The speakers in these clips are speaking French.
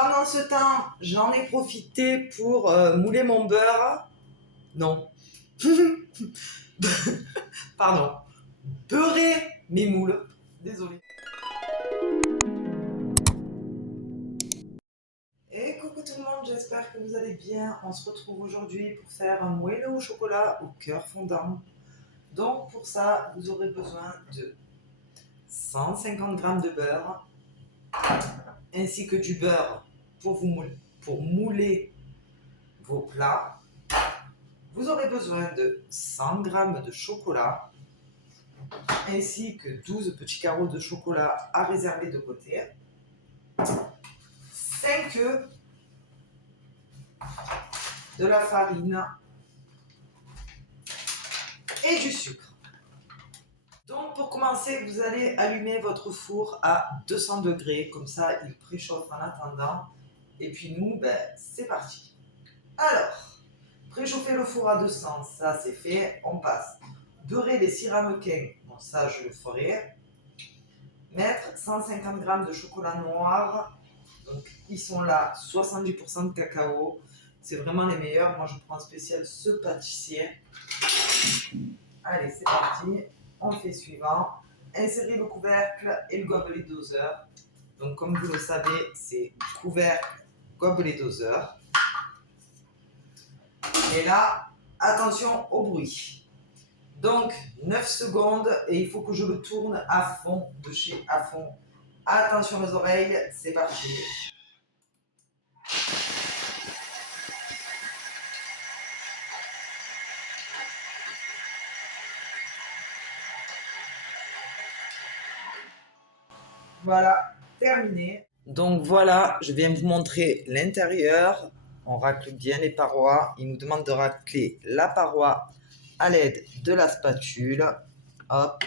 Pendant ce temps, j'en ai profité pour mouler mon beurre. Non. Pardon. Beurrer mes moules. Désolée. Et coucou tout le monde, j'espère que vous allez bien. On se retrouve aujourd'hui pour faire un moelleux au chocolat au cœur fondant. Donc pour ça, vous aurez besoin de 150 g de beurre, ainsi que du beurre pour mouler vos plats. Vous aurez besoin de 100 g de chocolat, ainsi que 12 petits carreaux de chocolat à réserver de côté, 5 œufs, de la farine et du sucre. Donc pour commencer, vous allez allumer votre four à 200 degrés, comme ça il préchauffe en attendant. Et puis nous, c'est parti. Alors, préchauffer le four à 200, ça c'est fait, on passe. Beurrer les 6 ramequins, bon ça je le ferai. Mettre 150 g de chocolat noir, donc ils sont là, 70% de cacao. C'est vraiment les meilleurs, moi je prends en spécial ce pâtissier. Allez, c'est parti, on fait suivant. Insérer le couvercle et le gobelet doseur. Donc comme vous le savez, c'est couvercle, gobelet doseur. Et là, attention au bruit. Donc 9 secondes et il faut que je le tourne à fond, de chez à fond. Attention aux oreilles, c'est parti. Voilà, terminé. Donc voilà, je viens vous montrer l'intérieur. On racle bien les parois. Il nous demande de racler la paroi à l'aide de la spatule. Hop.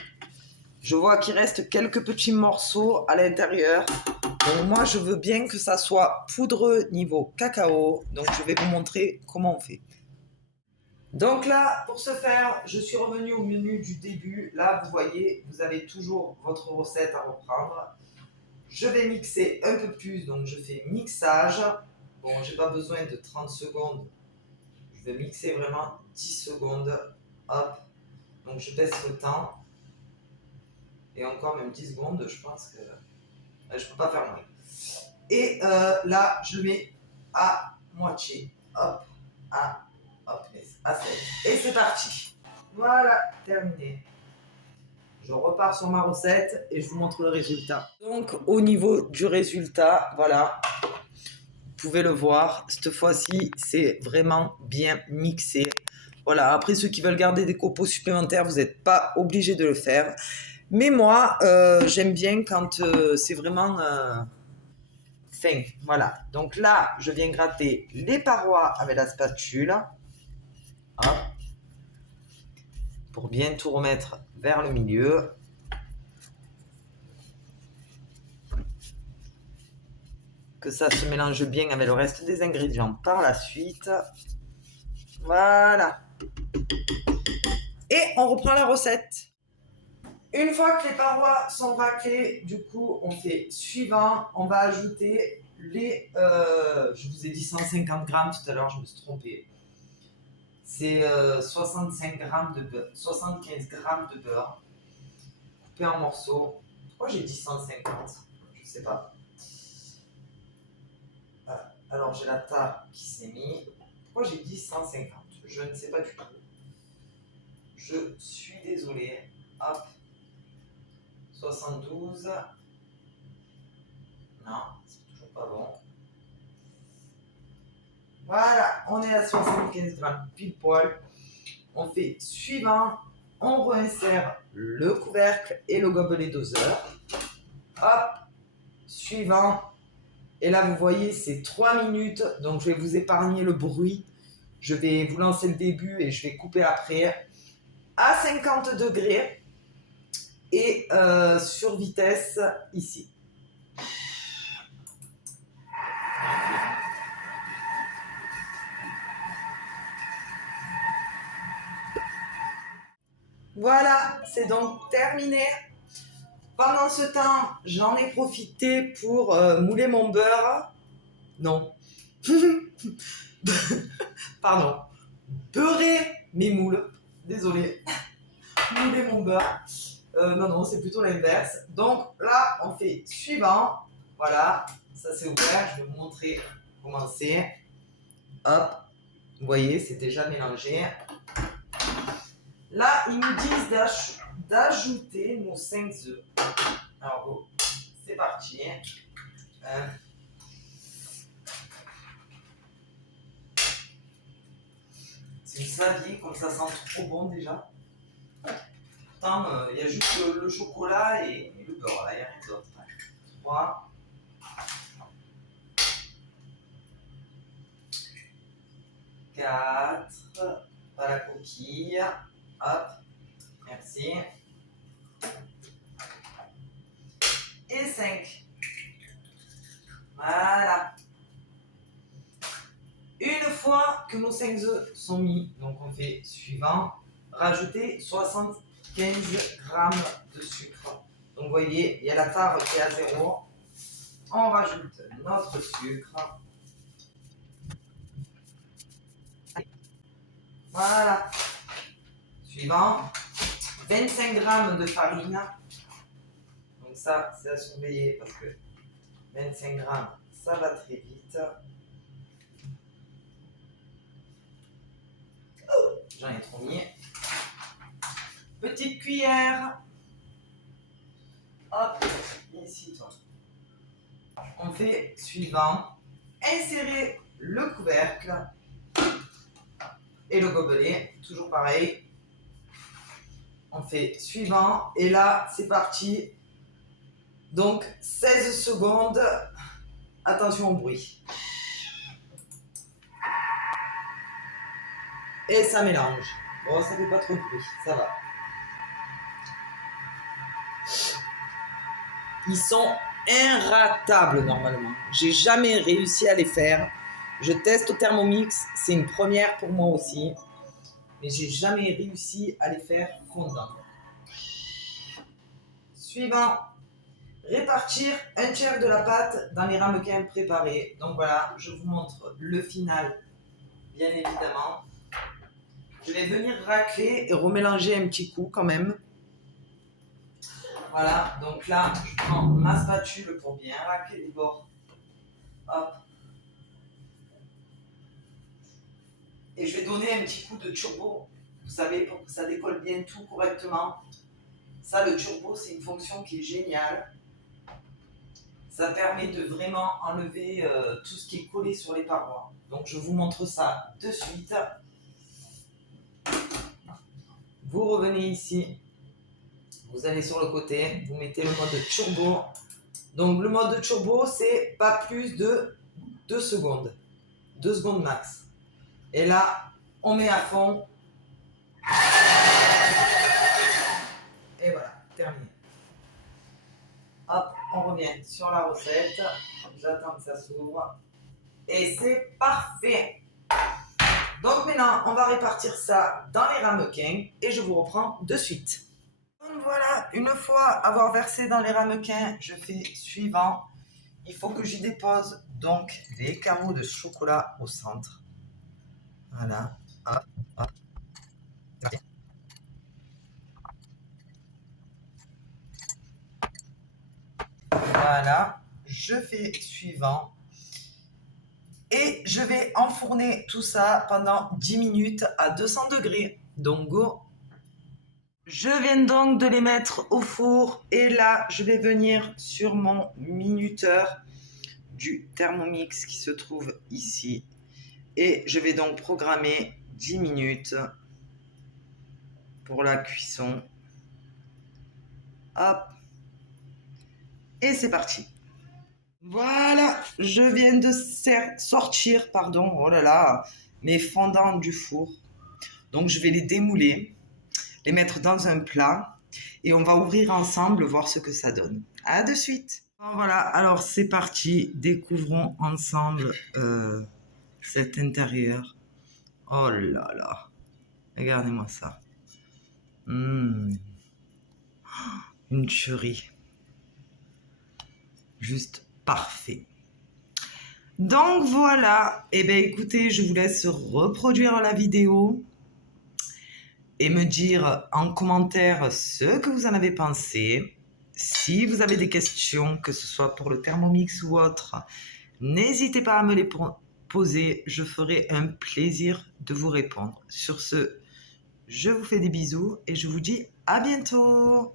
Je vois qu'il reste quelques petits morceaux à l'intérieur. Donc moi, je veux bien que ça soit poudreux niveau cacao. Donc je vais vous montrer comment on fait. Donc là, pour ce faire, je suis revenu au menu du début. Là, vous voyez, vous avez toujours votre recette à reprendre. Je vais mixer un peu plus, donc je fais mixage. Bon, j'ai pas besoin de 30 secondes. Je vais mixer vraiment 10 secondes. Hop. Donc je baisse le temps. Et encore même 10 secondes, je pense que je peux pas faire moins. Et là, je le mets à moitié. Hop. À 7. Et c'est parti. Voilà, terminé. Je repars sur ma recette et je vous montre le résultat. Donc au niveau du résultat, voilà, vous pouvez le voir, cette fois-ci c'est vraiment bien mixé. Voilà, après ceux qui veulent garder des copeaux supplémentaires, vous n'êtes pas obligé de le faire. Mais moi, j'aime bien quand c'est vraiment fin. Voilà, donc là, je viens gratter les parois avec la spatule. Hop. Pour bien tout remettre vers le milieu. Que ça se mélange bien avec le reste des ingrédients par la suite. Voilà. Et on reprend la recette. Une fois que les parois sont raclées, du coup, on fait suivant. On va ajouter les... je vous ai dit 150 grammes tout à l'heure, je me suis trompée. C'est 65 grammes de beurre, 75 grammes de beurre coupé en morceaux. Pourquoi j'ai dit 150? Je sais pas. Alors j'ai la table qui s'est mise. Pourquoi j'ai dit 150? Je ne sais pas du tout. Je suis désolé. Hop. 72. Non, c'est toujours pas bon. Voilà, on est à 75 grammes pile poil. On fait suivant. On réinsère le couvercle et le gobelet doseur. Hop. Suivant. Et là, vous voyez, c'est 3 minutes. Donc, je vais vous épargner le bruit. Je vais vous lancer le début et je vais couper après. À 50 degrés. Et sur vitesse, ici. Voilà, c'est donc terminé. Pendant ce temps, j'en ai profité pour mouler mon beurre. Non. Pardon. Beurrer mes moules. Désolé. Mouler mon beurre. Non, c'est plutôt l'inverse. Donc là, on fait suivant. Voilà, ça c'est ouvert. Je vais vous montrer comment c'est. Hop, vous voyez, c'est déjà mélangé. Là, ils nous disent d'ajouter nos 5 œufs. Alors, go, c'est parti. C'est une savie, comme ça sent trop bon déjà. Pourtant, il y a juste le chocolat et le beurre, là, il n'y a rien d'autre. 3. 4. Pas la coquille. Hop. Merci. Et 5. Voilà. Une fois que nos 5 œufs sont mis, donc on fait suivant, rajouter 75 g de sucre. Donc vous voyez, il y a la tare qui est à 0. On rajoute notre sucre. Voilà. Suivant, 25 g de farine. Donc ça, c'est à surveiller parce que 25 g, ça va très vite. J'en ai trop mis. Petite cuillère. Hop, ici toi. On fait suivant. Insérer le couvercle et le gobelet. Toujours pareil. On fait suivant. Et là, c'est parti. Donc, 16 secondes. Attention au bruit. Et ça mélange. Bon, ça fait pas trop de bruit. Ça va. Ils sont irratables normalement. J'ai jamais réussi à les faire. Je teste au Thermomix. C'est une première pour moi aussi. Mais j'ai jamais réussi à les faire fondants. Suivant. Répartir un tiers de la pâte dans les ramequins préparés. Donc voilà, je vous montre le final, bien évidemment. Je vais venir racler et remélanger un petit coup quand même. Voilà, donc là, je prends ma spatule pour bien racler les bords. Hop. Et je vais donner un petit coup de turbo, vous savez, pour que ça décolle bien tout correctement. Ça, le turbo, c'est une fonction qui est géniale. Ça permet de vraiment enlever tout ce qui est collé sur les parois. Donc je vous montre ça de suite. Vous revenez ici, vous allez sur le côté, vous mettez le mode turbo. Donc le mode turbo, c'est pas plus de 2 secondes. 2 secondes max. Et là, on met à fond. Et voilà, terminé. Hop, on revient sur la recette. J'attends que ça s'ouvre. Et c'est parfait. Donc maintenant, on va répartir ça dans les ramequins et je vous reprends de suite. Donc voilà, une fois avoir versé dans les ramequins, je fais suivant. Il faut que j'y dépose donc les carreaux de chocolat au centre. Voilà. Hop, hop. Voilà, je fais suivant. Et je vais enfourner tout ça pendant 10 minutes à 200 degrés. Donc go. Je viens donc de les mettre au four et là, je vais venir sur mon minuteur du Thermomix qui se trouve ici. Et je vais donc programmer 10 minutes pour la cuisson. Hop. Et c'est parti. Voilà, je viens de sortir, oh là là, mes fondants du four. Donc je vais les démouler, les mettre dans un plat et on va ouvrir ensemble, voir ce que ça donne. À de suite. Voilà, alors c'est parti, découvrons ensemble cet intérieur. Oh là là, regardez-moi ça. Une tuerie. Juste parfait. Donc voilà, et bien écoutez, je vous laisse reproduire la vidéo et me dire en commentaire ce que vous en avez pensé. Si vous avez des questions, que ce soit pour le Thermomix ou autre, n'hésitez pas à me les poser, je ferai un plaisir de vous répondre. Sur ce, je vous fais des bisous et je vous dis à bientôt.